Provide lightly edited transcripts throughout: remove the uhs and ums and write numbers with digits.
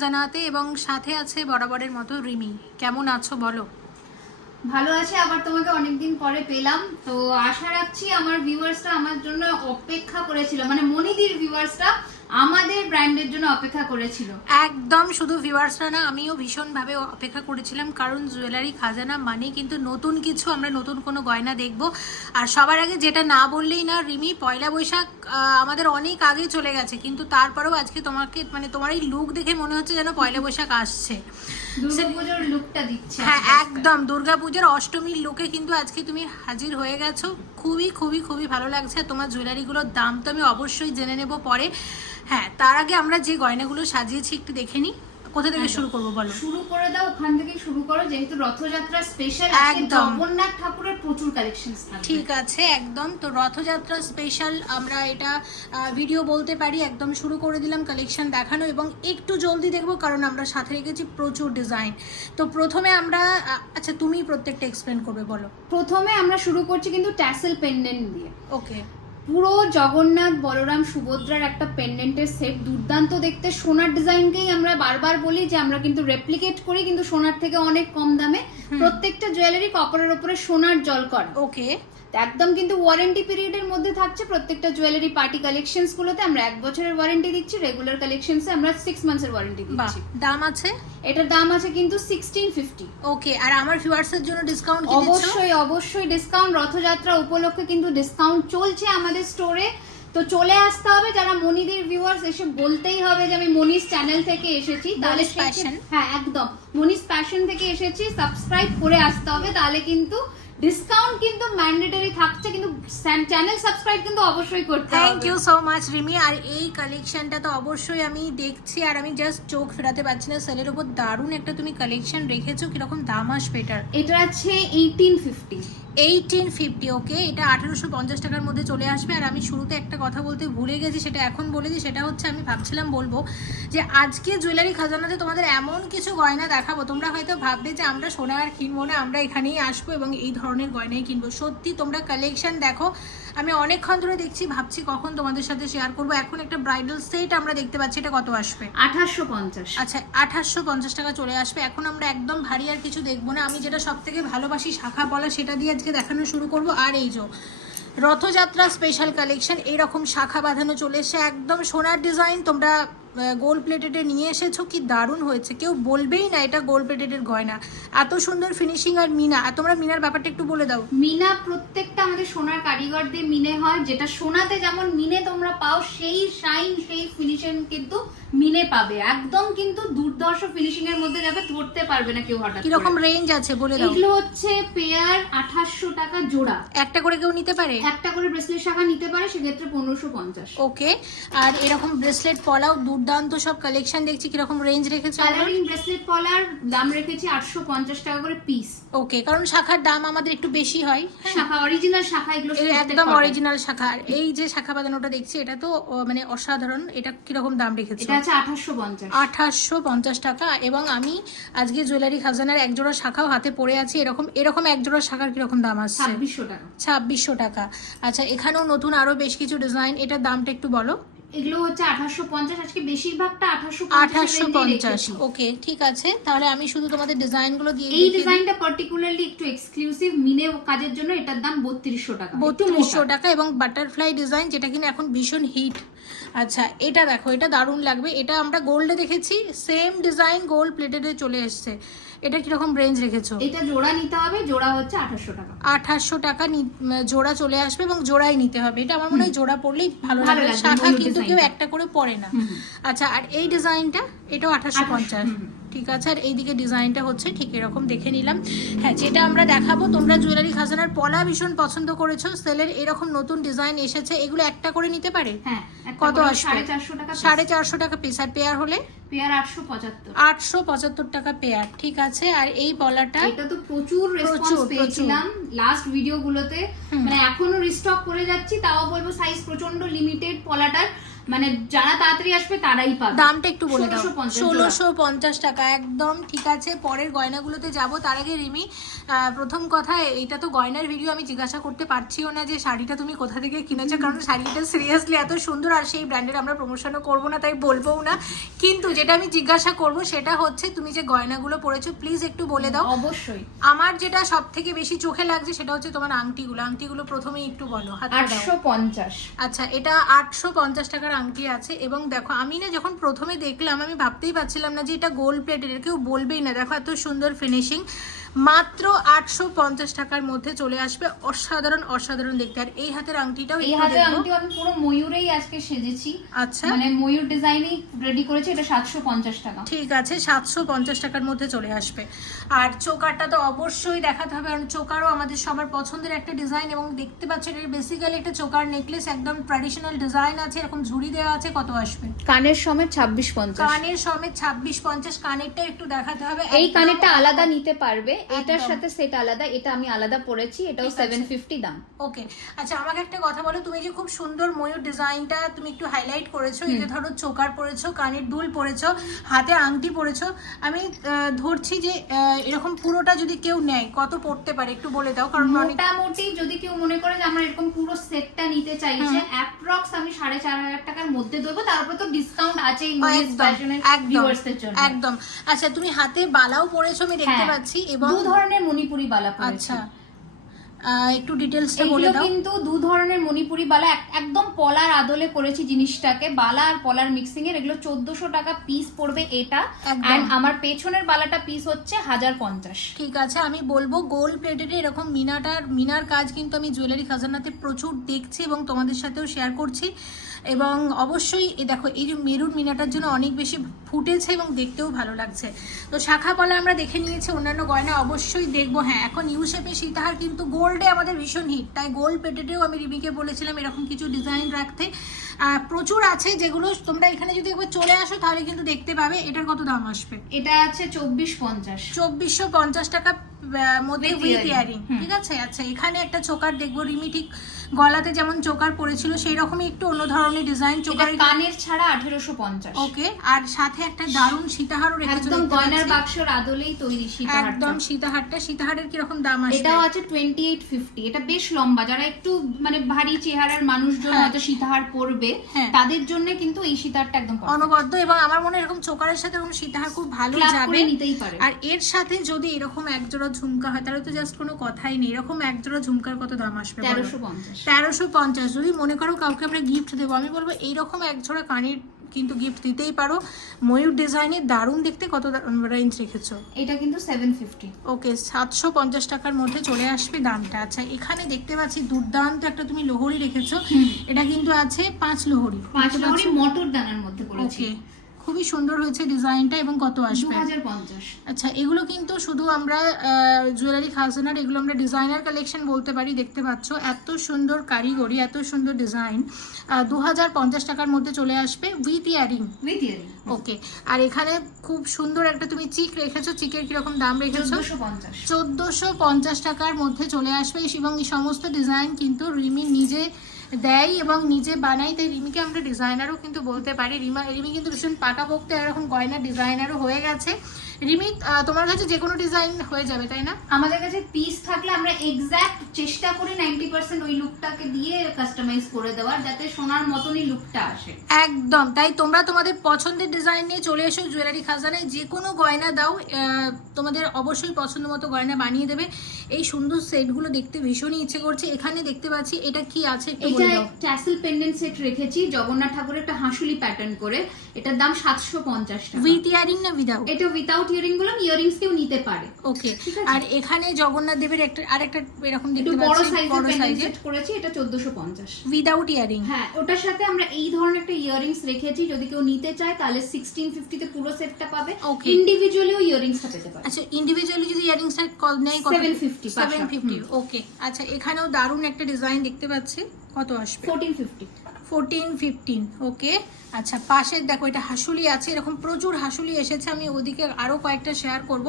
খাজানাতে এবং সাথে আছে বরাবরের মতো রিমি। কেমন আছো বলো? ভালো আছে, আবার তোমাকে অনেকদিন পরে পেলাম। তো আশা রাখছি আমার ভিউয়ার্সরা আমার জন্য অপেক্ষা করেছিল, মানে মনিদির ভিউয়ার্সরা আমাদের ব্র্যান্ডের জন্য অপেক্ষা করেছিল। একদম, শুধু ভিউয়ার্সরা না, আমিও ভীষণভাবে অপেক্ষা করেছিলাম, কারণ জুয়েলারি খাজানা মানে কিন্তু নতুন কিছু, আমরা নতুন কোনো গয়না দেখব। আর সবার আগে যেটা না বললেই না রিমি, পয়লা বৈশাখ আমাদের অনেক আগে চলে গেছে, কিন্তু তারপরেও আজকে তোমাকে মানে তোমার এই লুক দেখে মনে হচ্ছে যেন পয়লা বৈশাখ আসছে। দুর্গাপুজোর লুকটা দিচ্ছে। হ্যাঁ একদম, দুর্গাপূজার অষ্টমীর লুকে কিন্তু আজকে তুমি হাজির হয়ে গেছো। খুবই খুবই খুবই ভালো লাগছে। তোমার জুয়েলারিগুলোর দাম তো আমি অবশ্যই জেনে নেব পরে। হ্যাঁ, তার আগে আমরা যে গয়নাগুলো সাজিয়েছি একটু দেখে নিই। কোথা থেকে শুরু করবো বলো? শুরু করে দাও, ওখান থেকে শুরু করো, যেহেতু রথযাত্রা স্পেশাল। একদম, জগন্নাথ ঠাকুরের প্রচুর কালেকশনস থাকবে। ঠিক আছে, একদম। তো রথযাত্রা স্পেশাল আমরা এটা ভিডিও বলতে পারি। একদম শুরু করে দিলাম কালেকশন দেখানো, এবং একটু জলদি দেখবো কারণ আমরা সাথে রেখেছি প্রচুর ডিজাইন। তো প্রথমে আমরা আচ্ছা তুমি প্রত্যেকটা এক্সপ্লেন করবে বলো। প্রথমে আমরা শুরু করছি কিন্তু ট্যাসেল পেন্ডেন্ট দিয়ে। ওকে, পুরো জগন্নাথ বলরাম সুভদ্রার একটা পেন্ডেন্টের সেট, দুর্দান্ত দেখতে। সোনার ডিজাইনকেই আমরা বারবার বলি যে আমরা কিন্তু রেপ্লিকেট করি, কিন্তু সোনার থেকে অনেক কম দামে। প্রত্যেকটা জুয়েলারি কপারের উপরে সোনার জল করে। ওকে, একদম কিন্তু ওয়ারেন্টি পিরিয়ডের মধ্যে থাকছে প্রত্যেকটা জুয়েলারি। পার্টি কালেকশনস গুলোতে আমরা 1 বছরের ওয়ারেন্টি দিচ্ছি, রেগুলার কালেকশনসে আমরা 6 মান্থসের ওয়ারেন্টি দিচ্ছি। দাম আছে? এটার দাম আছে কিন্তু 1650। ওকে, আর আমার ভিউয়ার্সের জন্য ডিসকাউন্ট কি দিচ্ছ? অবশ্যই অবশ্যই ডিসকাউন্ট, রথযাত্রা উপলক্ষে কিন্তু ডিসকাউন্ট চলছে আমাদের স্টোরে। তো চলে আসতে হবে, যারা মনিদের ভিউয়ার্স এসে বলতেই হবে যে আমি মনিস চ্যানেল থেকে এসেছি, তাহলে হ্যাঁ একদম মনিস প্যাশন থেকে এসেছি, সাবস্ক্রাইব করে আসতে হবে, তাহলে কিন্তু ডিসকাউন্ট কিন্তু ম্যান্ডেটরি থাকছে, কিন্তু চ্যানেল সাবস্ক্রাইব কিন্তু অবশ্যই করতে হবে। Thank you so much Rimi. আর এই কালেকশনটা তো অবশ্যই আমি দেখছি, আর আমি জাস্ট চোখ ফেরাতে পারছি না। সেলের উপর দারুণ একটা তুমি কালেকশন রেখেছো। কিরকম দাম আসবে এটার? এটা আছে 1850। 1850। ওকে, এটা 1850 টাকার মধ্যে চলে আসবে। আর আমি শুরুতে একটা কথা বলতে ভুলে গেছি, সেটা এখন বলে দিই। সেটা হচ্ছে আমি ভাবছিলাম বলবো যে আজকে জুয়েলারি খাজানাতে তোমাদের এমন কিছু গয়না দেখাবো, তোমরা হয়তো ভাববে যে আমরা সোনা আর কিনবো না, আমরা এখানেই আসবো এবং এই ধরনের গয়নাই কিনবো। সত্যি তোমরা কালেকশন দেখো, আমি অনেকক্ষণ ধরে দেখছি, ভাবছি কখন তোমাদের সাথে শেয়ার করবো। এখন একটা ব্রাইডাল সেট আমরা দেখতে পাচ্ছি, এটা কত আসবে? 1850। আচ্ছা, 1850 টাকা চলে আসবে। এখন আমরা একদম ভারী আর কিছু দেখবো না, আমি যেটা সব থেকে ভালোবাসি শাখা পলা, সেটা দিয়ে আজকে দেখানো শুরু করব। আর এই যে রথযাত্রা স্পেশাল কালেকশন, এইরকম শাখা বাঁধানো চলে এসে, একদম সোনার ডিজাইন। তোমরা গোল্ড প্লেটেডে নিয়ে এসেছো, কি দারুণ হয়েছে, কেউ বলবেই না এটা গোল্ড প্লেটেডের গয়না। এত সুন্দর ফিনিশিং। আর মিনা, আর তোমরা মিনার ব্যাপারটা একটু বলে দাও। মিনা প্রত্যেকটা আমাদের সোনার কারিগর দিয়ে মিনে হয়, যেটা সোনাতে যেমন মিনে তোমরা পাও, সেই শাইন সেই ফিনিশিং কিন্তু মিনে পাবে। একদম কিন্তু দুর্ধর্ষ ফিনিশিং এর মধ্যে যাবে, ধরতে পারবে না কেউ হঠাৎ। কিরকম রেঞ্জ আছে বলে দাও। এগুলো হচ্ছে পেয়ার 1800 টাকা জোড়া। একটা করে কেউ নিতে পারে? একটা করে ব্রেসলেট শাখা নিতে পারে, সেক্ষেত্রে 1550। ওকে, আর এরকম ব্রেসলেট পলাও দুর্দান্ত সব কালেকশন দেখছি। কিরকম রেঞ্জ রেখেছো? কালারিং ব্রেসলেট পলার দাম রেখেছি 850 টাকা করে পিস। ওকে, কারণ শাখার দাম আমাদের একটু বেশি হয়। শাখা অরিজিনাল শাখা, এগুলো একদম অরিজিনাল শাখা। আর এই যে শাখা বাঁধানোটা দেখছি, এটা তো মানে অসাধারণ। এটা কিরকম দাম রেখেছো? এটা আছে 1850। 1850 টাকা। এবং আমি আজকে জুয়েলারি খাজানার একজোড়া শাখাও হাতে পড়ে আছি। এরকম একজোড়া শাখার কিরকম দাম আসছে? 2600 টাকা। 2600 টাকা। আচ্ছা, এখানেও নতুন আরো বেশ কিছু ডিজাইন, এটার দামটা একটু বলো। এগুলো হচ্ছে 1850, আজকে বেশিরভাগটা 1850। ওকে, ঠিক আছে, তাহলে আমি শুধু তোমাদের ডিজাইনগুলো দিয়ে এই ডিজাইনটা পার্টিকুলারলি একটু এক্সক্লুসিভ মিনে কাজের জন্য, এটার দাম 3200 টাকা। 3200 টাকা, এবং বাটারফ্লাই ডিজাইন, যেটা কিনা এখন ভীষণ হিট। আচ্ছা, এটা দেখো, এটা দারুণ লাগবে। এটা আমরা গোল্ডে দেখেছি, সেম ডিজাইন গোল্ড প্লেটেডে চলে এসছে। এটা কিরকম রেঞ্জ রেখেছো? এটা জোড়া নিতে হবে, জোড়া হচ্ছে 1800 টাকা। 1800 টাকা জোড়া চলে আসবে, এবং জোড়াই নিতে হবে। এটা আমার মনে হয় জোড়া পড়লেই ভালো লাগবে, শাখা কিন্তু কেউ একটা করে পরে না। আচ্ছা, আর এই ডিজাইনটা, এটাও 1850। ঠিক আছে, আর এইদিকে ডিজাইনটা হচ্ছে ঠিক এরকম, দেখে নিলাম। হ্যাঁ, যেটা আমরা দেখাবো, তোমরা জুয়েলারি খাজানার পলা ভীষণ পছন্দ করেছো। সেলের এরকম নতুন ডিজাইন এসেছে, এগুলো একটা করে নিতে পারে। হ্যাঁ, কত আসবে? 450 টাকা। 450 টাকা পিস। আর পেয়ার হলে পেয়ার 875। 875 টাকা পেয়ার। ঠিক আছে, আর এই পলাটা, এটা তো প্রচুর রেসপন্স পেয়েছিলাম লাস্ট ভিডিওগুলোতে, মানে এখনো রিস্টক করে যাচ্ছি। তাও বলবো সাইজ প্রচন্ড লিমিটেড পলাটার, মানে যারা তাড়াতাড়ি আসবে তারাই পাবে। দামটা একটু বলে দাও। 1650 টাকা, একদম ঠিক আছে। পরের গয়নাগুলোতে যাব তার আগে রিমি, প্রথম কথা, এটা তো গয়নার ভিডিও, আমি জিজ্ঞাসা করতে পারছিও না যে শাড়িটা তুমি কোথা থেকে কিনেছো, কারণ শাড়িটা সিরিয়াসলি এত সুন্দর, আর সেই ব্র্যান্ডের আমরা প্রমোশনও করবো না, তাই বলবোও না। কিন্তু যেটা আমি জিজ্ঞাসা করব সেটা হচ্ছে তুমি যে গয়নাগুলো পরেছো প্লিজ একটু বলে দাও। অবশ্যই। আমার যেটা সব থেকে বেশি চোখে লাগছে সেটা হচ্ছে তোমার আংটিগুলো প্রথমেই একটু বলো। 850। আচ্ছা, এটা 850 টাকার আংটি আছে। এবং দেখো, আমি না যখন প্রথমে দেখলাম আমি ভাবতেই পারছিলাম না যে এটা গোল্ড প্লেটেড, কেউ বলবেই না। দেখো এত সুন্দর ফিনিশিং, মাত্র 850 টাকার মধ্যে চলে আসবে। অসাধারণ অসাধারণ দেখতে। আর এই হাতের আংটিটাও এই হাতের আংটিও আমি পুরো ময়ূরেই আজকে সেজেছি। আচ্ছা, মানে ময়ূর ডিজাইনই রেডি করেছি। এটা 750 টাকা। ঠিক আছে, 750 টাকার মধ্যে চলে আসবে। আর চোকারটা তো অবশ্যই দেখাতে হবে, কারণ চোকারও আমাদের সবার পছন্দের একটা ডিজাইন। এবং দেখতে পাচ্ছ এটা বেসিক্যালি একটা চোকার নেকলেস, একদম ট্র্যাডিশনাল ডিজাইন আছে, এরকম ঝুড়ি দেওয়া আছে। কত আসবে? কানের সমেত 2650। কানের সমেত 2650। কানেরটা একটু দেখাতে হবে। এই কানেরটা আলাদা নিতে পারবে, এটার সাথে সেট আলাদা, এটা আমি আলাদা পরেছি, এটাও 750 দাম। ওকে, আচ্ছা আমাকে একটা কথা বলো, তুমি যে খুব সুন্দর ময়ূর ডিজাইনটা তুমি একটু হাইলাইট করেছো, এই যে ধরো চোকার পরেছো, কানের দুল পরেছো, হাতে আংটি পরেছো, আমি ধরছি যে এরকম পুরোটা যদি কেউ নেয় কত পড়তে পারে একটু বলে দাও। কারণ মোটামুটি যদি কেউ মনে করে যে আমরা এরকম পুরো সেটটা নিতে চাইছে, অ্যাপ্রক্স আমি 4500 টাকার মধ্যে দেবো। তারপর তো ডিসকাউন্ট আছেই ভিউয়ার্সদের জন্য। একদম। আচ্ছা, তুমি হাতে বালাও পরেছো আমি দেখতে পাচ্ছি, এবং দু ধরনের মণিপুরি বালা পরেছি। আচ্ছা, একটু ডিটেইলসটা বলে দাও। কিন্তু দু ধরনের মণিপুরি বালা, একদম পলার আদলে করেছি জিনিসটাকে, বালা আর পলার মিক্সিং এর। এগুলো 1400 টাকা পিস পড়বে এটা। এন্ড আমার পেছনের বালাটা পিস হচ্ছে 1050। ঠিক আছে, আমি বলবো গোল্ড প্লেটেড এরকম মিনার কাজ কিন্তু আমি জুয়েলারি খাজানাতে প্রচুর দেখছি এবং তোমাদের সাথেও শেয়ার করছি। এবং অবশ্যই দেখো, এই যে মেরুন মিনাটার জন্য অনেক বেশি ফুটেছে এবং দেখতেও ভালো লাগছে। তো শাখা পলা আমরা দেখে নিয়েছি, অন্যান্য গয়না অবশ্যই দেখবো। হ্যাঁ, এখন ইউ শেপে সীতাহার কিন্তু গোল্ডে আমাদের ভীষণ হিট, তাই গোল্ড প্লেটেডেও আমি রিমিকে বলেছিলাম এরকম কিছু ডিজাইন রাখতে। প্রচুর আছে, যেগুলো তোমরা এখানে যদি একবার চলে আসো তাহলে কিন্তু দেখতে পাবে। এটার কত দাম আসবে? এটা আছে 2450। 2450 টাকা মধ্যে উইথ ইয়ারিং। ঠিক আছে। আচ্ছা, এখানে একটা চোকার দেখবো। রিমি ঠিক গলাতে যেমন চোকার পরেছিল সেই রকমই একটু অন্য ধরনের ডিজাইন চোকার, কানের ছাড়া 1850। ওকে, আর সাথে একটা দারুণ সীতাহারও রেখেছো, একদম গয়নার বাক্সর আদলেই তৈরি সীতাহারটা। একদম সীতাহারটা। সীতাহারের কি রকম দাম আসবে? এটাও আছে 2850। এটা বেশ লম্বা, যারা একটু মানে ভারী চেহারার মানুষজন হয়তো সীতাহার পরবে, তাদের জন্য কিন্তু এই সীতাহারটা একদম অনবদ্য। এবং আমার মনে হয় এরকম চোকারের সাথে এরকম সীতাহার খুব ভালো যাবে, নিতেই পারে। আর এর সাথে যদি এরকম একজোড়া ঝুমকা হয় তাহলে তো জাস্ট কোনো কথাই নেই। এরকম একজোড়া ঝুমকার কত দাম আসবে? 1350। যদি মনে করো কাউকে আমরা গিফট দেবো, আমি বলবো এইরকম একজোড়া কানের কিন্তু গিফট দিতেই পারো। ময়ূর ডিজাইনের দারুণ দেখতে। কত রেঞ্জ রেখেছো? এটা কিন্তু 750। ওকে, 750 টাকার মধ্যে চলে আসবে দামটা। আচ্ছা, এখানে দেখতে পাচ্ছি দুর্দান্ত একটা তুমি লোহরি রেখেছো। এটা কিন্তু আছে 5 লোহরি, মটর দানার মধ্যে করেছি। খুবই সুন্দর হয়েছে ডিজাইনটা। এবং কত আসবে? 2050। আচ্ছা, এগুলো কিন্তু শুধু আমরা জুয়েলারি খাজানার, এগুলো আমরা ডিজাইনার কালেকশন বলতে পারি। দেখতে পাচ্ছ এত সুন্দর কারিগরি, এত সুন্দর ডিজাইন। 2050 টাকার মধ্যে চলে আসবে উইথ ইয়ারিং। ওকে, আর এখানে খুব সুন্দর একটা তুমি চিক রেখেছো। চিকের কিরকম দাম রেখেছো? 1450 টাকার মধ্যে চলে আসবে। এবং এই সমস্ত ডিজাইন কিন্তু রিমি নিজে দেয় এবং নিজে বানাই, তাই রিমিকে আমরা ডিজাইনারও কিন্তু বলতে পারি। রিমি কিন্তু ভীষণ পাকাপোক্ত এরকম গয়নার ডিজাইনারও হয়ে গেছে। রিমি, তোমার কাছে যে কোনো ডিজাইন হয়ে যাবে তাই না? আমাদের কাছে পিস থাকলে আমরা এক্স্যাক্ট চেষ্টা করি 90% ওই লুকটাকে দিয়ে কাস্টমাইজ করে দেওয়ার, যাতে সোনার মতনই লুকটা আসে। একদম তাই। তোমরা তোমাদের পছন্দের ডিজাইন নিয়ে চলে এসো জুয়েলারি খাজানায়, যে কোনো গয়না দাও, তোমাদের অবশ্যই পছন্দ মতো গয়না বানিয়ে দেবে। এই সুন্দর সেটগুলো দেখতে ভীষণই ইচ্ছে করছে। এখানে দেখতে পাচ্ছি এটা কি আছে একটু বলে দাও। এটা ট্যাসেল পেন্ডেন্ট সেট রেখেছি জগন্নাথ ঠাকুরের একটা হাঁসুলি প্যাটার্ন করে। এটার দাম 750 টাকা। উইথ ইয়ারিং না উইদাউট? এটা উইদাউট ইয়ারিং গুলো, ইয়ারিংস কেউ নিতে পারে। ওকে, আর এখানে জগন্নাথ দেবের একটা আরেকটা এরকম দেখতে পাচ্ছি বড় সাইজের সেট করেছি। এটা 1450 উইদাউট ইয়ারিং। হ্যাঁ, ওটার সাথে আমরা এই ধরনের একটা ইয়ারিংস রেখেছি, যদি কেউ নিতে চায় তাহলে 1650 তে পুরো সেটটা পাবে। ইন্ডিভিজুয়ালিও ইয়ারিংসটা পেতে পারে। আচ্ছা, ইন্ডিভিজুয়ালি যদি ইয়ারিংসটা কল নেয় 750। ওকে, আচ্ছা এখানেও দারুণ একটা ডিজাইন দেখতে পাচ্ছি। কত আসবে? 1450। 14-15 ওকে। আচ্ছা পাশের দেখো এটা হাসুলি আছে, এরকম প্রচুর হাসুলি এসেছে, আমি ওদিকে আরো কয়েকটা শেয়ার করব।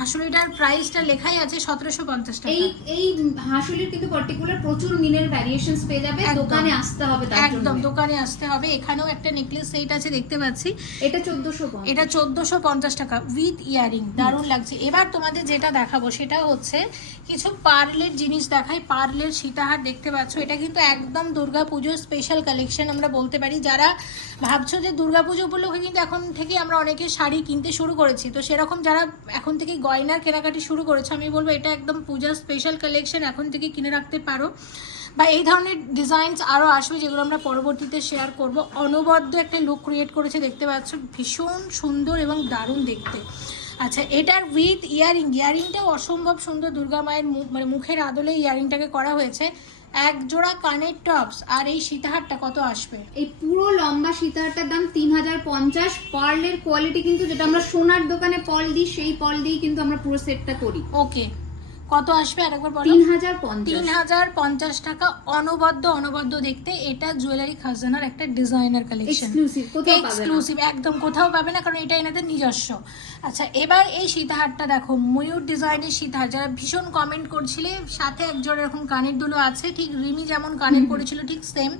হাসুলিটার প্রাইসটা লেখাই আছে 1750 টাকা। এই হাসুলির কিন্তু পার্টিকুলার প্রচুর মিনের ভ্যারিয়েশনস পেয়ে যাবে, দোকানে আসতে হবে তার জন্য। একদম দোকানে আসতে হবে। এখানেও একটা নেকলেস সেট আছে দেখতে পাচ্ছি, এটা 1450, এটা 1450 টাকা উইথ ইয়ারিং, দারুণ লাগছে। এবার তোমাদের যেটা দেখাবো সেটা হচ্ছে কিছু পার্লের জিনিস দেখাই। পার্লের সীতাহার দেখতে পাচ্ছ, এটা কিন্তু একদম দুর্গাপুজোর স্পেশাল কালেকশন আমরা বলতে পারি। যারা ভাবছো যে দুর্গাপুজো উপলক্ষে কিন্তু এখন থেকে আমরা অনেকে শাড়ি কিনতে শুরু করেছি, তো সেরকম যারা এখন থেকে গয়নার কেনাকাটি শুরু করেছে, আমি বলবো এটা একদম পূজার স্পেশাল কালেকশন, এখন থেকে কিনে রাখতে পারো। বা এই ধরনের ডিজাইনস আরও আসবে যেগুলো আমরা পরবর্তীতে শেয়ার করব। অনবদ্য একটা লুক ক্রিয়েট করেছে দেখতে পাচ্ছ, ভীষণ সুন্দর এবং দারুণ দেখতে। আচ্ছা এটার উইথ ইয়ারিংটাও অসম্ভব সুন্দর, দুর্গা মায়ের মানে মুখের আদলে ইয়ারিংটাকে করা হয়েছে। এক জোড়া কানের টপস আর এই সীতাহারটা কত আসবে? এই পুরো লম্বা সীতাহারটার দাম 3050। পার্লের কোয়ালিটি কিন্তু যেটা আমরা সোনার দোকানে পল দিই সেই পল দিয়ে কিন্তু আমরা পুরো সেটটা করি। ওকে কত আসবে আরেকবার বলো? 3050 টাকা। অনবদ্য দেখতে। এটা জুয়েলারি খাজানার একটা ডিজাইনার কালেকশন, এক্সক্লুসিভ, কোথাও পাবে না। এক্সক্লুসিভ একদম কোথাও পাবে না, কারণ এটা এনাদের নিজস্ব। আচ্ছা এবার এই সীতাহারটা দেখো, ময়ূর ডিজাইনের সীতাহার, যারা ভীষণ কমেন্ট করছিলে, সাথে একজন এরকম কানের দুলো আছে, ঠিক রিমি যেমন কানের পড়েছিল ঠিক সেম।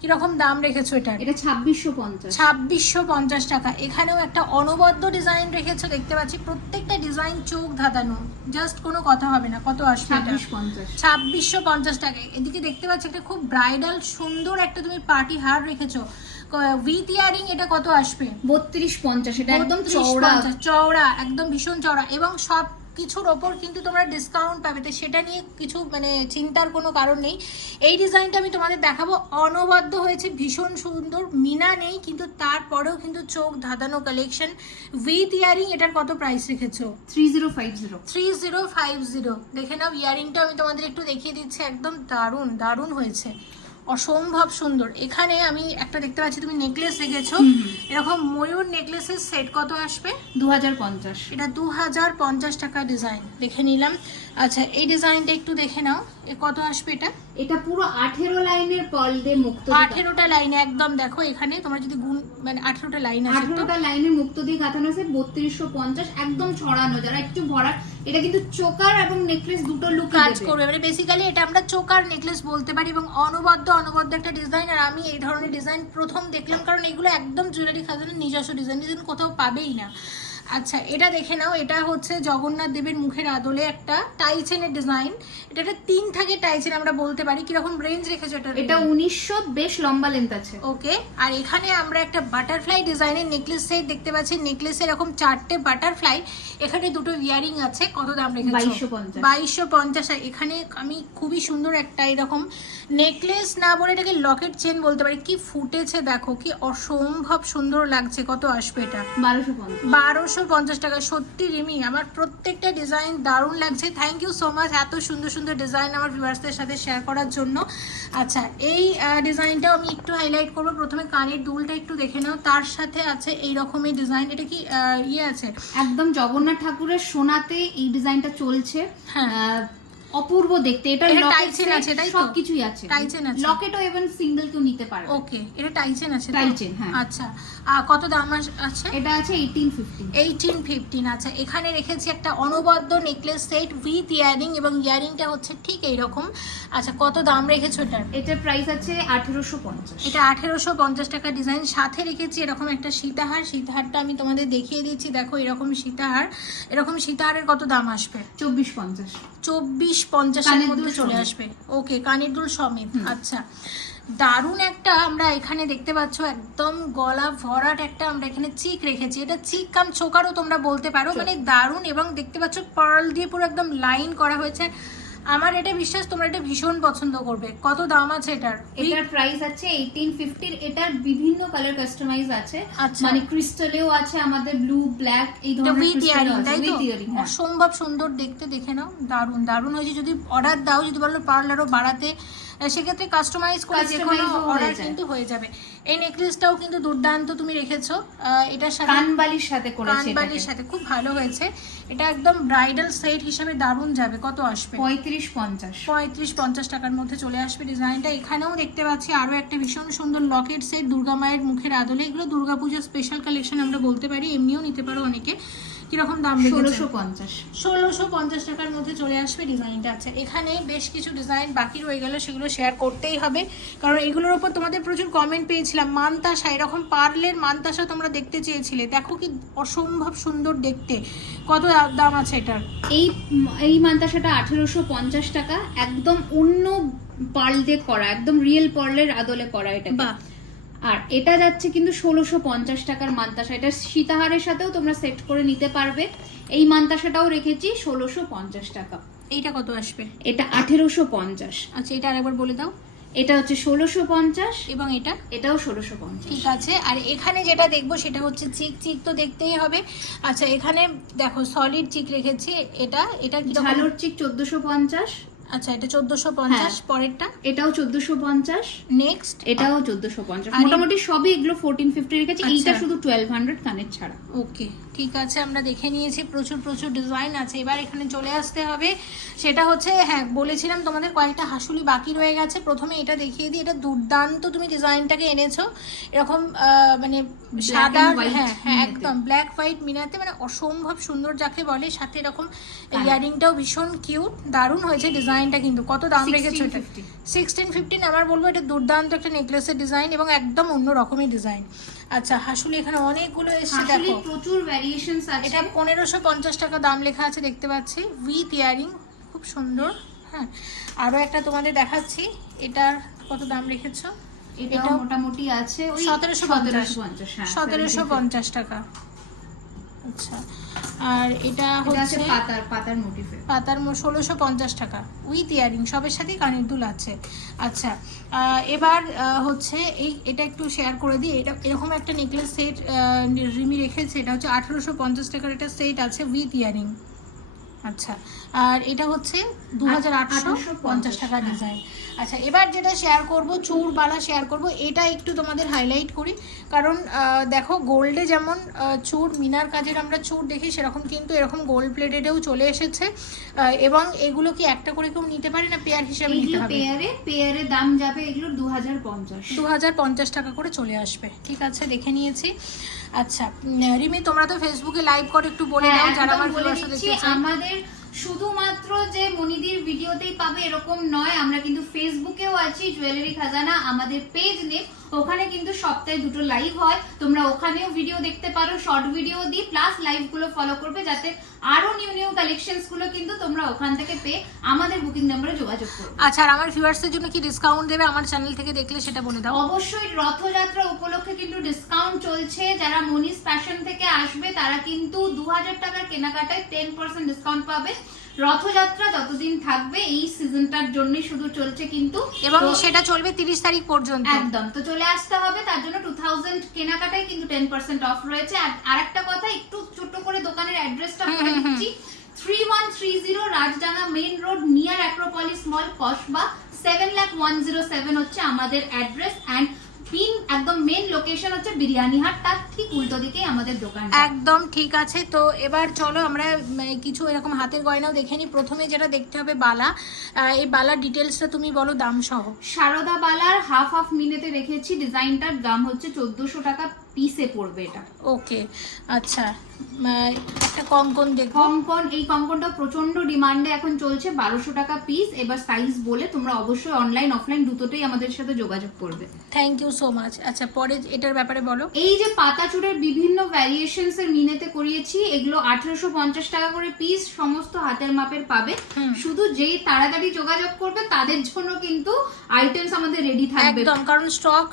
কিরকম দাম রেখেছো এটা? এটা 2650, 2650 টাকা। এখানেও একটা অনবদ্য ডিজাইন রেখেছো দেখতে পাচ্ছি, প্রত্যেকটা ডিজাইন চোখ ধাঁধানো, জাস্ট কোনো কথা হবে না। কত আসবে? 2650 টাকা। এদিকে দেখতে পাচ্ছি একটা খুব ব্রাইডাল সুন্দর একটা তুমি পার্টি হার রেখেছো উইথ ইয়ারিং, এটা কত আসবে? 3250। এটা একদম চওড়া, একদম ভীষণ চওড়া, এবং সব কিছুর ওপর কিন্তু তোমরা ডিসকাউন্ট পাবে, তো সেটা নিয়ে কিছু মানে চিন্তার কোনো কারণ নেই। এই ডিজাইনটা আমি তোমাদের দেখাবো, অনবদ্য হয়েছে, ভীষণ সুন্দর, মিনা নেই কিন্তু তারপরেও কিন্তু চোখ ধাঁধানো কালেকশন উইথ ইয়ারিং। এটার কত প্রাইস রেখেছো? 3050। দেখে নাও, ইয়ারিংটা আমি তোমাদের একটু দেখিয়ে দিচ্ছি, একদম দারুণ হয়েছে, অসম্ভব সুন্দর। এখানে আমি একটা দেখতে পাচ্ছি তুমি নেকলেস রেখেছো, এরকম ময়ূর নেকলেসের সেট কত আসবে? 2050। এটা 2050 টাকা ডিজাইন দেখে নিলাম। আচ্ছা এই ডিজাইনটা একটু দেখে নাও, এ কত আসবে এটা? এটা পুরো 18 লাইনের পল দিয়ে মুক্ত, 18টা লাইনে, একদম দেখো এখানে তোমরা যদি গুণ মানে 18টা লাইন আছে, 18টা লাইনের মুক্ত দিয়ে গাঁথানো আছে, 3250, একদম ছড়ানো। যারা একটু ভরা, এটা কিন্তু চোকার এবং নেকলেস দুটো লুক কাজ করবে, মানে বেসিক্যালি এটা আমরা চোকার নেকলেস বলতে পারি, এবং অনবদ্য একটা ডিজাইন। আর আমি এই ধরনের ডিজাইন প্রথম দেখলাম, কারণ এগুলো একদম জুয়েলারি খাজানার নিজস্ব ডিজাইন কোথাও পাবেই না। আচ্ছা এটা দেখে নাও, এটা হচ্ছে জগন্নাথ দেবের মুখের আদলে একটা টাইচেনের ডিজাইন। এটা একটা 3 থাকে টাইচেন আমরা বলতে পারি। কিরকম রেঞ্জ রেখেছো এটা? এটা 1900, বেশ লম্বা লেন্থ আছে। ওকে। আর এখানে আমরা একটা বাটারফ্লাই ডিজাইনের নেকলেস সেট দেখতে পাচ্ছি, নেকলেসে এরকম 4টে বাটারফ্লাই, এখানে দুটো ইয়ারিং আছে। কত দাম রেখেছো? 2250। আর এখানে আমি খুবই সুন্দর একটা এরকম নেকলেস না বলে এটাকে লকেট চেন বলতে পারি, কি ফুটেছে দেখো, কি অসম্ভব সুন্দর লাগছে। কত আসবে এটা? 1250 টাকা। সত্যি রিমি, আমার প্রত্যেকটা ডিজাইন দারুণ লাগছে। থ্যাংক ইউ সো মাচ এত সুন্দর ডিজাইন আমার ভিউয়ার্সদের সাথে শেয়ার করার জন্য। আচ্ছা এই ডিজাইনটাও আমি একটু হাইলাইট করবো। প্রথমে কানের দুলটা একটু দেখে নাও, তার সাথে আছে এই রকমের ডিজাইন। এটা কি ইয়ে আছে, একদম জগন্নাথ ঠাকুরের সোনাতে এই ডিজাইনটা চলছে। হ্যাঁ অপূর্ব দেখতে। এটা টাইচেন আছে, তাই তো? সবকিছুই আছে, টাইচেন আছে, লকেটও ইভেন সিঙ্গেল কেউ নিতে পারে। ওকে এটা টাইচেন আছে, টাইচেন, হ্যাঁ। আচ্ছা কত দাম আছে? এটা আছে 1850। আচ্ছা এখানে রেখেছি একটা অনবদ্য নেকলেস সেট উইথ ইয়ারিং, এবং ইয়ারিংটা হচ্ছে ঠিক এইরকম। আচ্ছা কত দাম রেখেছো এটার? এটার প্রাইস আছে 1850। এটা 1850 টাকা ডিজাইন। সাথে রেখেছি এরকম একটা সীতাহার। সীতাহারটা আমি তোমাদের দেখিয়ে দিচ্ছি, দেখো এরকম সীতাহার। এরকম সীতাহারের কত দাম আসবে? 2450। 2450 এর মধ্যে চলে আসবে। ওকে কানের দুল সমেত। আচ্ছা দারুণ একটা আমরা এখানে দেখতে পাচ্ছ, একদম গলা ভরাট একটা আমরা এখানে চিক রেখেছি। এটা চিক কাম চোকারও তোমরা বলতে পারো, মানে দারুণ। এবং দেখতে পাচ্ছ পার্ল দিয়ে পুরো একদম লাইন করা হয়েছে। আমার এটা বিশ্বাস তোমরা এটা ভীষণ পছন্দ করবে। কত দাম আছে এটার? এটার প্রাইস আছে 1850। এটার বিভিন্ন কালার কাস্টমাইজ আছে, মানে ক্রিস্টালেও আছে, আমাদের ব্লু ব্ল্যাক এই ধরনের ক্রিস্টাল আছে, উইথ ইয়ারিং। অসম্ভব সুন্দর দেখতে, দেখে নাও, দারুণ হয়েছে। যদি অর্ডার দাও, যদি বলো পার্লারও বাড়াতে, সেক্ষেত্রে কাস্টমাইজ করে যে কোনো অর্ডার কিন্তু হয়ে যাবে। এই নেকলেসটাও কিন্তু দুর্দান্ত তুমি রেখেছো, এটার সাথে কানবালির সাথে করেছে, কানবালির সাথে খুব ভালো হয়েছে। এটা একদম ব্রাইডাল সেট হিসেবে দারুণ যাবে। কত আসবে? 35-50 টাকার মধ্যে চলে আসবে ডিজাইনটা। এখানেও দেখতে পাচ্ছি আরো একটা ভীষণ সুন্দর লকেট সেট দুর্গা মায়ের মুখের আদলে। এগুলো দুর্গাপূজার স্পেশাল কালেকশন আমরা বলতে পারি, এমনিও নিতে পারো অনেকে। কিরকম দাম? 1650 টাকার মধ্যে চলে আসবে ডিজাইনটা। আচ্ছা, এখানে বেশ কিছু ডিজাইন বাকি রয়ে গেল, সেগুলো শেয়ার করতেই হবে, কারণ এগুলোর উপর তোমাদের প্রচুর কমেন্ট পেয়েছিলাম। মানতাসা, এরকম পার্লের মানতাসা তোমরা দেখতে চেয়েছিলে, দেখো কি অসম্ভব সুন্দর দেখতে। কত দাম আছে এটার? এই মানতাসাটা 1850 টাকা, একদম অন্য পার্ল দিয়ে করা, একদম রিয়েল পার্লের আদলে করা এটা। আর এটা যাচ্ছে কিন্তু 1650 টাকার মানতাসা। এটা সীতাহারের সাথেও তোমরা সেট করে নিতে পারবে। এই মানতাসাটাও রেখেছি 1650 টাকা। এইটা কত আসবে? এটা 1850। আচ্ছা, এটা আরেকবার বলে দাও। এটা হচ্ছে 1650 এবং এটাও 1650। ঠিক আছে। আর এখানে যেটা দেখবো সেটা হচ্ছে চিক। চিক তো দেখতেই হবে। আচ্ছা, এখানে দেখো সলিড চিক রেখেছি। এটা কি ঝালর চিক 1450। আচ্ছা, এটা 1450। পরেরটা এটাও 1450। নেক্সট এটাও 1450। মোটামুটি সবই এগুলো 1450 রেখেছি। এইটা শুধু 1200 কানের ছাড়া। ওকে, ঠিক আছে, আমরা দেখে নিয়েছি। প্রচুর ডিজাইন আছে। এবার এখানে চলে আসতে হবে, সেটা হচ্ছে, হ্যাঁ বলেছিলাম তোমাদের কয়েকটা হাসুলি বাকি রয়ে গেছে। প্রথমে এটা দেখিয়ে দিই। এটা দুর্দান্ত তুমি ডিজাইনটাকে এনেছো, এরকম মানে সাদা, হ্যাঁ একদম ব্ল্যাক হোয়াইট মিনাতে, মানে অসম্ভব সুন্দর যাকে বলে। সাথে এরকম ইয়ারিংটাও ভীষণ কিউট, দারুণ হয়েছে ডিজাইনটা। কিন্তু কত দাম রেখেছো এটা? 1650। আমার বলবো এটা দুর্দান্ত একটা নেকলেসের ডিজাইন এবং একদম অন্য রকমের ডিজাইন। আচ্ছা, হাসুলি এখানে অনেকগুলো এসেছে, দেখো প্রচুর ভ্যারিয়েশনস আছে। এটা 1550 টাকা দাম লেখা আছে, দেখতে পাচ্ছি, উইথ ইয়ারিং, খুব সুন্দর। হ্যাঁ, আরো একটা তোমাদের দেখাচ্ছি। এটার কত দাম রেখেছো? এটা মোটামুটি আছে ওই 1750 টাকা। আচ্ছা, আর এটা হচ্ছে পাতার মোটিভে, পাতার 1650 টাকা উইথ ইয়ারিং, সবের সাথেই কানের দুল আছে। আচ্ছা, এবার হচ্ছে এটা একটু শেয়ার করে দিই। এটা এরকম একটা নেকলেস সেট রিমি রেখেছে। এটা হচ্ছে 1850 টাকার একটা সেট আছে উইথ ইয়ারিং। আচ্ছা, আর এটা হচ্ছে 2850 টাকা ডিজাইন। আচ্ছা, এবার যেটা শেয়ার করব, চূড়বালা শেয়ার করব। এটা একটু তোমাদের হাইলাইট করি, কারণ দেখো গোল্ডে যেমন চূড় মিনার কাজের আমরা চূড় দেখি, সেরকম কিন্তু এরকম গোল্ড প্লেটেডেও চলে এসেছে। এবং এগুলো কি একটা করে কেউ নিতে পারে না পেয়ার হিসেবে নিতে হবে? পেয়ারে দাম যাবে এগুলোর 2050 টাকা করে চলে আসবে। ঠিক আছে, দেখে নিয়েছি। আচ্ছা রিমি, তোমরা তো ফেসবুকে লাইভ করে একটু বলে দাও যারা আমার ভিডিওটা দেখছে। আমাদের শুধুমাত্র যে মনিদির ভিডিওতেই পাবে এরকম নয়, আমরা কিন্তু ফেসবুকেও আছি, জুয়েলারি খাজানা আমাদের পেজ নেই, ওখানে কিন্তু সপ্তাহে 2টো লাইভ হয়। তোমরা ওখানেও ভিডিও দেখতে পারো, শর্ট ভিডিও দিই, প্লাস লাইভ গুলো ফলো করবে, যাতে আরো নিউ কালেকশনস গুলো কিন্তু তোমরা ওখান থেকে পেয়ে আমাদের বুকিং নম্বরে যোগাযোগ করবে। আচ্ছা, আর আমার ভিউয়ার্সদের জন্য কি ডিসকাউন্ট দেবে আমার চ্যানেল থেকে দেখলে, সেটা বলে দাও। অবশ্যই রথযাত্রা উপলক্ষে কিন্তু ডিসকাউন্ট চলছে। যারা মনিস ফ্যাশন থেকে আসবে তারা কিন্তু 2000 টাকার কেনাকাটায় 10% ডিসকাউন্ট পাবে। রথযাত্রা যতদিন থাকবে এই সিজনটার জন্যই শুধু চলছে কিন্তু, এবং সেটা চলবে 30 তারিখ পর্যন্ত। একদম, তো চলে আসতে হবে। তার জন্য 2000 কেনাকাটায় কিন্তু 10% অফ রয়েছে। আর আরেকটা কথা, একটু ছোট করে দোকানের অ্যাড্রেসটা বলে দিচ্ছি। 3130 Rajdanga main road, near Acropolis মল, কসবা। 7,01,07 হচ্ছে আমাদের অ্যাড্রেস। এন্ড পিন একদম মেইন লোকেশন হচ্ছে বিরিয়ানিহাট, তার ঠিক উল্টো দিকেই আমাদের দোকান। একদম ঠিক আছে। তো এবার চলো আমরা কিছু এরকম হাতের গয়নাও দেখে নিই। প্রথমে যেটা দেখতে হবে বালা। এই বালার ডিটেলসটা তুমি বলো দাম সহ। সারদা বালার হাফ মিনেতে রেখেছি। ডিজাইনটার দাম হচ্ছে 1400 টাকা পিসে পড়বে এটা। ওকে, আচ্ছা, একটা কঙ্কন দেখো। এই কঙ্কনটা প্রচন্ড ডিমান্ডে এখন চলছে, 1200 টাকা পিস। এবার সাইজ বলে তোমরা অবশ্যই অনলাইন অফলাইন দুটোতেই আমাদের সাথে যোগাযোগ করবে। Thank you so much. আচ্ছা, পরে এটার ব্যাপারে বলো। এই যে পাতা চূড়ের বিভিন্ন ভ্যারিয়েশনস এর মিনেতে করিয়েছি, এগুলো 1850 টাকা করে পিস, সমস্ত হাতের মাপের পাবে। শুধু যেই তাড়াতাড়ি যোগাযোগ করবে তাদের জন্য কিন্তু আইটেমস আমাদের রেডি থাকবে একদম, কারণ স্টক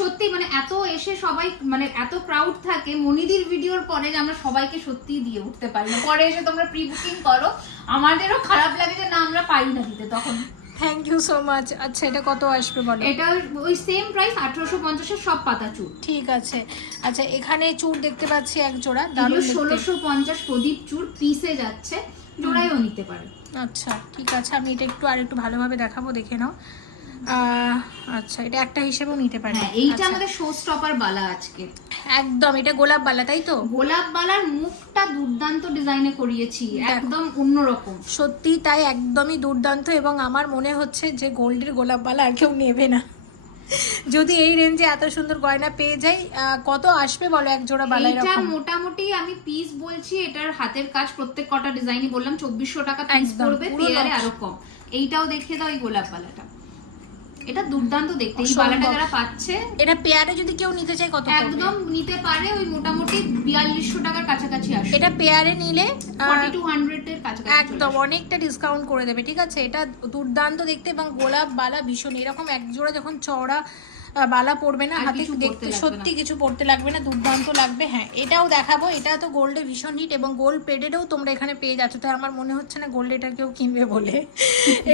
সত্যি মানে এত এসে সবাই মানে এত ক্রাউড থাকে মনিদির ভিডিওর পরে যে আমরা সবাইকে সত্যি দিয়ে উঠতে পারি না। পরে এসে তোমরা প্রি বুকিং করো, আমাদেরও খারাপ লাগে যে না আমরা পারি না দিতে তখন। Thank you so much. আচ্ছা, এটা কত আসবে বলো? এটা ওই সেম প্রাইস 1850 এর সব পাতা চূড়। ঠিক আছে। আচ্ছা, এখানে চূড় দেখতে পাচ্ছি এক জোড়া, দারুণ দেখতে। 1650 প্রদীপ চূড় পিসে যাচ্ছে, জোড়াইও নিতে পারে। আচ্ছা, ঠিক আছে, আমি এটা একটু ভালোভাবে দেখাবো, দেখে নাও। আচ্ছা, এটা একটা হিসেবেও নিতে পারি। হ্যাঁ, এইটা আচ্ছা, আমাদের শো স্টপার বালা আজকে। একদম এটা গোলাপ বালা, তাই তো? গোলাপ বালার মুখটা দুর্দান্ত ডিজাইনে করিয়েছি, একদম অন্যরকম। সত্যি তাই, একদমই দুর্দান্ত। এবং আমার মনে হচ্ছে যে গোল্ডের গোলাপ বালা আর কেউ নেবে না যদি এই রেঞ্জে এত সুন্দর গয়না পেয়ে যাই। কত আসবে বলো এক জোড়া বালা? এটা এরকম মোটামুটি আমি পিস বলছি, এটার হাতের কাজ প্রত্যেক কটা ডিজাইনই বললাম 2400 টাকা পিস একদম, পড়বে, পুরো পেয়ারে নকশা। আরো কম। এইটাও দেখিয়ে দাও, এই গোলাপ বালাটা, এটা দুর্দান্ত দেখতে। এই অসম্ভব। বালাটা যারা পাচ্ছে, এটা পেয়ারে যদি কেউ নিতে চায় কত পড়বে? একদম নিতে পারে, ওই মোটামুটি 4200 টাকার কাছাকাছি আসবে। এটা পেয়ারে নিলে 4200 এর কাছাকাছি একদম অনেকটা ডিসকাউন্ট করে দেবে, ঠিক আছে? এটা দুর্দান্ত দেখতে এবং গোলাপ বালা ভীষণ। এরকম এক জোড়া যখন চওড়া বালা পড়বে না আর হাতে, কিছু দেখতে পড়তে লাগবে সত্যি কিছু পড়তে লাগবে না, দুর্দান্ত লাগবে। হ্যাঁ, এটাও দেখাবো। এটা তো গোল্ডে ভীষণ হিট এবং গোল্ড প্লেটেডও তোমরা এখানে পেয়ে যাচ্ছ, তাই আমার মনে হচ্ছে না গোল্ড এটা কেউ কিনবে বলে।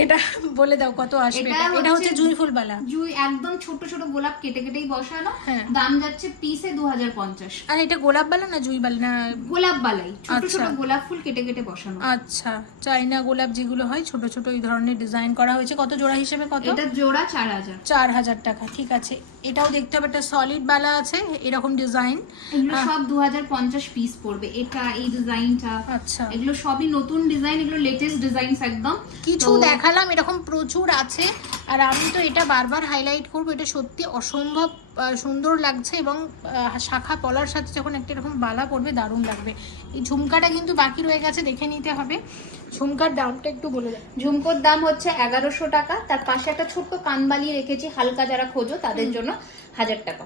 এটা বলে দাও কত আসবে? এটা হচ্ছে জুঁই ফুল বালা, জুই একদম ছোট ছোট গোলাপ কেটে কেটেই বসানো। হ্যাঁ। দাম যাচ্ছে পিসে 2050। আর এটা গোলাপ বালা না জুঁই বালা? না, গোলাপ বালাই, ছোট ছোট আচ্ছা। গোলাপ ফুল কেটে কেটে বসানো। আচ্ছা, চাইনা গোলাপ যেগুলো হয় ছোট ছোট এই ধরনের ডিজাইন করা হয়েছে। কত জোড়া হিসেবে কত? এটা জোড়া 4000। 4000 টাকা, ঠিক আছে। এটাও দেখতে হবে, একটা সলিড বালা আছে এরকম ডিজাইন। এগুলো সব 2050 পিস পড়বে। এটা এই ডিজাইনটা, আচ্ছা, এগুলো সবই নতুন ডিজাইন, এগুলো লেটেস্ট ডিজাইনস একদম। কিছু তো দেখালাম, এরকম প্রচুর আছে। আর আমি তো এটা বারবার হাইলাইট করব, এটা সত্যি অসম্ভব সুন্দর লাগছে। এবং শাখা পলার সাথে যখন একটা এরকম বালা পড়বে দারুণ লাগবে। এই ঝুমকাটা কিন্তু বাকি রয়ে গেছে, দেখে নিতে হবে। ঝুমকার দামটা একটু বলে দেয়। ঝুমকোর দাম হচ্ছে 1100 টাকা। তার পাশে একটা ছোট্ট কানবালি রেখেছি, হালকা যারা খোঁজো তাদের জন্য 1000 টাকা।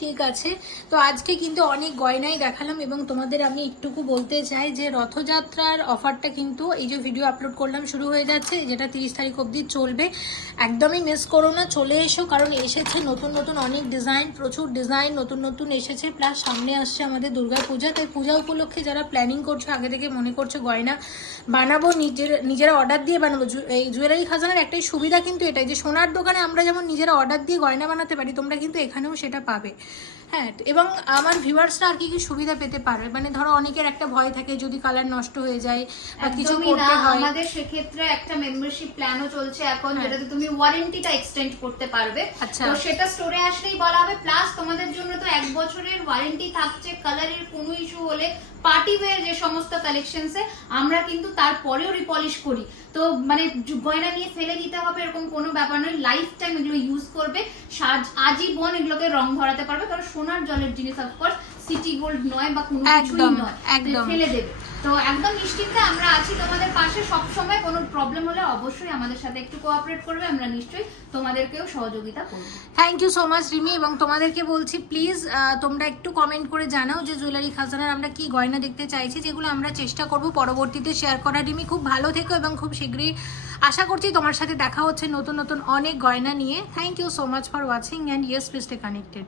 ঠিক আছে, তো আজকে কিন্তু অনেক গয়নাই দেখালাম এবং তোমাদের আমি একটুকু বলতে চাই যে রথযাত্রার অফারটা কিন্তু এই যে ভিডিও আপলোড করলাম শুরু হয়ে যাচ্ছে, যেটা 30 তারিখ অবধি চলবে। একদমই মিস করো না, চলে এসো, কারণ এসেছে নতুন নতুন অনেক ডিজাইন, প্রচুর ডিজাইন নতুন নতুন এসেছে। প্লাস সামনে আসছে আমাদের দুর্গা পূজা, তাই পূজা উপলক্ষে যারা প্ল্যানিং করছো, আগে থেকে মনে করছো গয়না বানাবো, নিজেরা অর্ডার দিয়ে বানাবো, এই জুয়েলারি খাজানার একটাই সুবিধা কিন্তু এটাই যে সোনার দোকানে আমরা যেমন নিজেরা অর্ডার দিয়ে গয়না বানাতে পারি, তোমরা কিন্তু এখানেও সেটা পাবে। হ্যাঁ, এবং আমার ভিউয়ার্সরা আর কি কি সুবিধা পেতে পারবে, মানে ধরো অনেকের একটা ভয় থাকে যদি কালার নষ্ট হয়ে যায় বা কিছু একদমই না, করতে হয়। আমাদের সেক্ষেত্রে একটা মেম্বারশিপ প্ল্যানও চলছে এখন, যেটাতে তুমি ওয়ারেন্টিটা এক্সটেন্ড করতে পারবে। আচ্ছা। তো সেটা স্টোরে আসলেই বলা হবে। প্লাস তোমাদের জন্য তো 1 বছরের ওয়ারেন্টি থাকছে। কালারের কোনো ইস্যু হলে পার্টি ওয়্যার যে সমস্ত কালেকশনসে আমরা কিন্তু তারপরেও রিপলিশ করি। তো মানে গয়না নিয়ে ফেলে দিতে হবে এরকম কোনো ব্যাপার নয়, লাইফ টাইম এগুলো ইউজ করবে, আজীবন এগুলোকে রং ধরাতে পারবে। কারণ সোনার জলের জিনিস অফকোর্স সিটি গোল্ড নয় বা কোনো কিছুই নয়, একদম ফেলে দেবে। তো একদম নিশ্চিন্তে আমরা আছি তোমাদের পাশে সব সময়। কোনো প্রবলেম হলে অবশ্যই আমাদের সাথে একটু কোঅপারেট করবে, আমরা নিশ্চয়ই তোমাদেরকেও সহযোগিতা করব। Thank you so much Rimi. এবং তোমাদেরকে বলছি প্লিজ তোমরা একটু কমেন্ট করে জানাও যে জুয়েলারি খাজানার আমরা কি গয়না দেখতে চাইছি, যেগুলো আমরা চেষ্টা করব পরবর্তীতে শেয়ার করা। রিমি খুব ভালো থেকো এবং খুব শীঘ্রই আশা করছি তোমার সাথে দেখা হচ্ছে নতুন নতুন অনেক গয়না নিয়ে। Thank you so much for watching and yes please stay connected.